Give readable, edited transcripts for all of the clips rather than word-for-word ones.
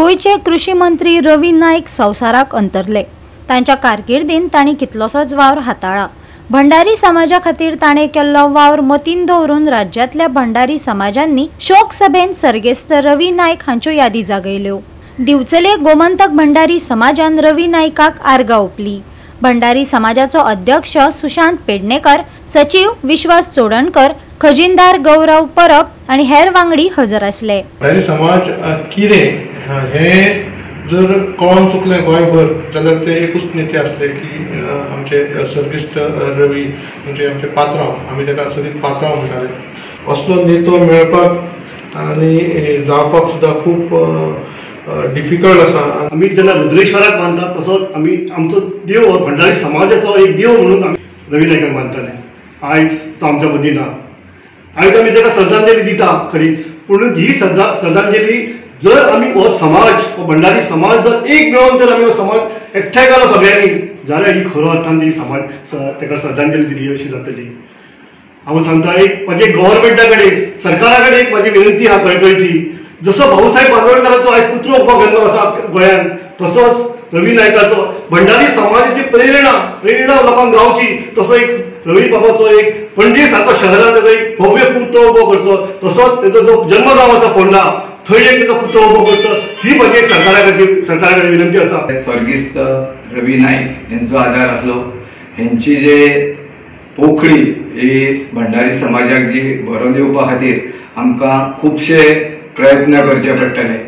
गोयचे कृषी मंत्री रवी नाईक संवसाराक अंतरले। तांच्या कारकिर्दीन तांणी कितलोसोच वावर हाताळा। भंडारी समाजा खातीर ताणें केल्लो वावर मतीन दवरून राज्यांतल्या भंडारी समाजांनी शोक सभेन सर्गेस्त रवी नाईक हांच्यो यादी जागयल्यो। दिवचले गोमंतक भंडारी समाजान रवी नाईकाक आर्गां ओंपली। भंडारी समाजाचो अध्यक्ष सुशांत पेडणेकर, सचिव विश्वास चोडणकर, खजिनदार गौरव परब आणि हेर वांगडी हजर आसले। भंडारी समाज कितें हे जर कळोन चुकलें गोंयभर जाल्यार ते एकूच नेते आसले की आमचे सर्गिस्त रवी म्हणजे आमचे पात्रांव, आमी ताका सरीत पात्रांव म्हणटाले। असलो नेतो मेळपाक आनी जावपाक सुद्दां खूब डिफिकल्ट आसा। आमी जेन्ना रुद्रेश्वराक मानतात तसोच आमी आमचो देव भंडारी समाजाचो एक देव म्हणून आमी रवी नाईकाक मानताले। आयज तो आमच्या मदीं ना। आयज आमी ताका श्रद्धांजली दिता खरीच, पूण ही श्रद्धांजली जर आमी हो समाज, हो भंडारी समाज जर एक मेळोन जर आमी हो समाज एकठांय केलो सगळ्यांनी, जाल्यार ही खरो अर्थान ही समाज ताका श्रद्धांजली दिली अशी जातली। हांव सांगता, एक म्हजे गव्हर्मेंटा कडेन, सरकारा कडेन एक म्हजी विनंती आहा कळकळीची। जसो भाऊसाहेब बांदोडकरांचो आयज पुतळो उबो केल्लो आसा गोंयांत, तसोच रवी नाईकाचो भंडारी समाजाची प्रेरणा लोकांक गावची, तसो एक रवी बाबाचो एक पणजे सारको शहरांत ताचो एक भव्य पुतळो उबो करचो, तसोच ताचो जो जन्मगांव आसा फोंडा थंय एक ताचो पुतळो उबो करचो, ही म्हजी एक सरकारा कडेन विनंती आसा। स्वर्गिस्त रवी नाईक यांचो आदार आसलो। हेंची जे पोखळी ही भंडारी समाजाक जी बरोवन दिवपा खातीर आमकां खुबशे प्रयत्न करचे पडटले।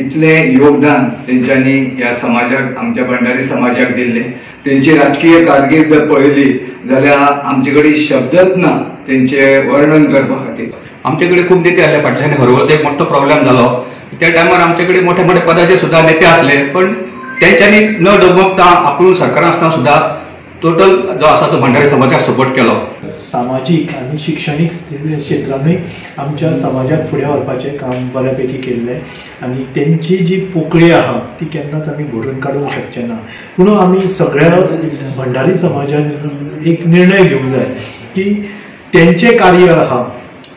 इतले योगदान तेंच्यांनी ह्या समाजाक, आमच्या भंडारी समाजाक दिल्ले। तेंची राजकीय कारकीर्द पळयली जाल्यार आमचे कडेन शब्दच ना तेंचे वर्णन करपा खातीर। आमचे कडेन खूब नेते आसले, फाटल्यान हरवळत एक मोठो प्रॉब्लेम जालो। त्या टायमार आमचे कडेन मोठे मोठे पदाचे सुद्धा नेते आसले, पण तेंच्यांनी न डगमगता आपूण सरकारान आसतना सुद्धा टोटल जो आसा तो भंडारी समाजाक सपोर्ट केलो। सामाजिक आणि शिक्षणीक क्षेत्रांनी आमच्या समाजाक फुडें व्हरपाचें काम बऱ्यापैकी केल्लें आणि त्यांची जी पोकळी आहा ती केन्नाच आमी भरून काडूंक शकचे ना। पूण आमी सगळ्या भंडारी समाजान एक निर्णय घेवंक जाय की तेंचें कार्य आहा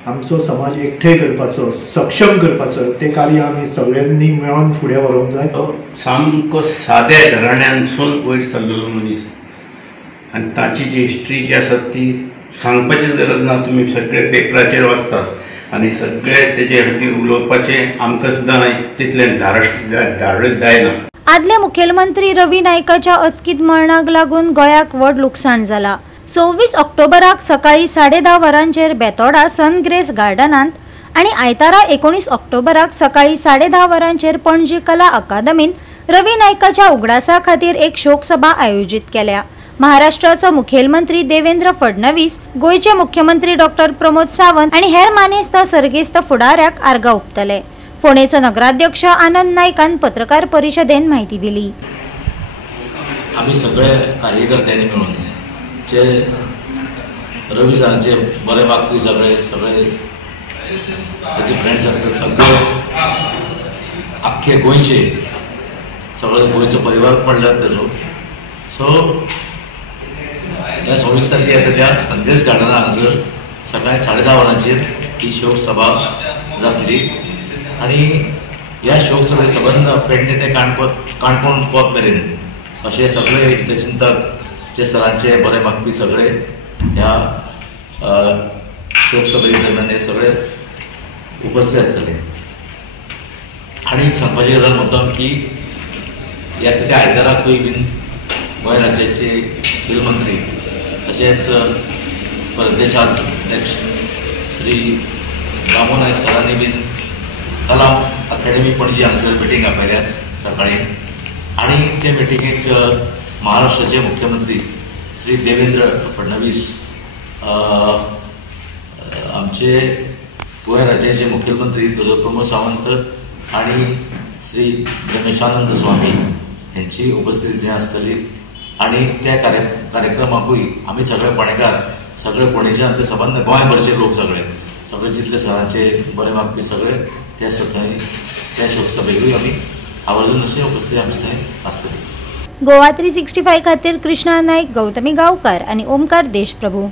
आमचो समाज एकठांय करपाचो, सक्षम करपाचो, ते कार्य आमी सगळ्यांनी मेळोन फुडें व्हरोंक जाय। सामको सादे घराण्यांसून वयर सरलेलो मनीस आनी ताची जी हिस्ट्री जी आसा ती सांगपाचीच गरज ना। तुम्ही सगळे पेपराचेर वाचतात आनी सगळे तेजे खातीर उलोवपाचें आमकां सुद्दां तितलें धाडस जायना। आदले मुखेलमंत्री रवी नाईकाच्या अचकीत मरणाक लागून गोंयाक व्हड लुकसाण जाला। 24 ऑक्टोबराक सकाळी 10:30 वरांचेर बेतोडा सन ग्रेस गार्डनांत आणि आयतारा 19 ऑक्टोबराक सकाळी 10:30 वरांचेर पणजी कला अकादमीन रवी नाईकाच्या उगडासा खातीर एक शोक सभा आयोजित केल्या। महाराष्ट्राचो मुखेलमंत्री देवेंद्र फडणवीस, गोयचे मुख्यमंत्री डॉक्टर प्रमोद सावंत आणि हेर मानेस्त सर्गेस्त फुडाऱ्याक आर्गां ओंपतले। फोंडेचो नगराध्यक्ष आनंद नाईकान पत्रकार परिशदेन म्हायती दिली। आम्ही सगळे कार्यकर्त्यांनी मिळून जे रवी सरांचे बरे वागपी सगळे त्याचे फ्रेंड सर्कल सगळे अख्खे गोंयचे सगळे गोंयचो परिवार पडल्यात तेजो। सो या 24 तारखेक येता त्या संदेश गार्डना हांगासर सकाळी 10:30 वरांचेर ही शोक सभा जातली आणि ह्या शोक सभेत सबंद पेडणे ते काणकोण पद मेरेन असे सगळे हितचिंतक जे सरांचे बरे मागपी सगळे ह्या शोक सभे दरम्यान हे सगळे उपस्थित आसतले। आणि सांगपाची गरज मुद्दम की येता त्या आयताराकूय बीन गोंय राज्याचे मुखेलमंत्री तशेंच परदेशाध्यक्ष श्री रामो नायक सरांनी बीन कला अकॅडमी पणजी हांगासर मिटींग आपयल्यात सकाळी। आणि ते मिटिंगेक महाराष्ट्राचे मुख्यमंत्री श्री देवेंद्र फडणवीस, आमचे गोंय राज्याचे मुखेलमंत्री डॉक्टर प्रमोद सावंत आणि श्री रमेशानंद स्वामी यांची उपस्थिती थंय आसतली। आणि त्या कार्यक्रमाकूय आमी सगळे फोंडेकार, सगळे फोंडेच्यान ते सबंद गोंयभरचे लोक सगळे जितले सरांचे बरे मागपी सगळे ते थंय त्या शोक सभेकूय आमी आवर्जून अशें उपस्थिती आमचे थंय आसतली। गोवा 365 खातीर कृष्णा नाईक, गौतमी गांवकार आणि ओमकार देशप्रभू।